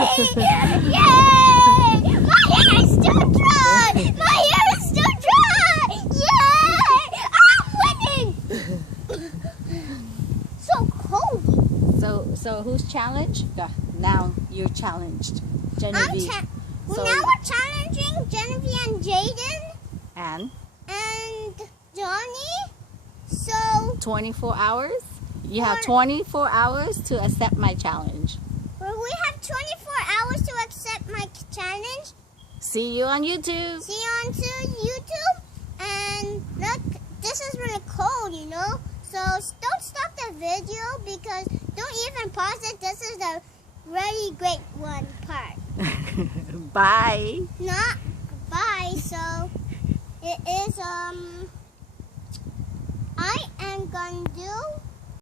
Yay! My hair is still dry! My hair is still dry! Yay! I'm winning! So cold. So who's challenged? Now you're challenged. Genevieve. Now we're challenging Genevieve and Jayden. And Johnny. So 24 hours? You have 24 hours to accept my challenge. Well, we have 24 hours to accept my challenge. See you on YouTube. See you on YouTube. And look, this is really cold, you know. So don't stop the video because don't even pause it. This is the really great one part. Bye. Not bye. So it is I am gonna do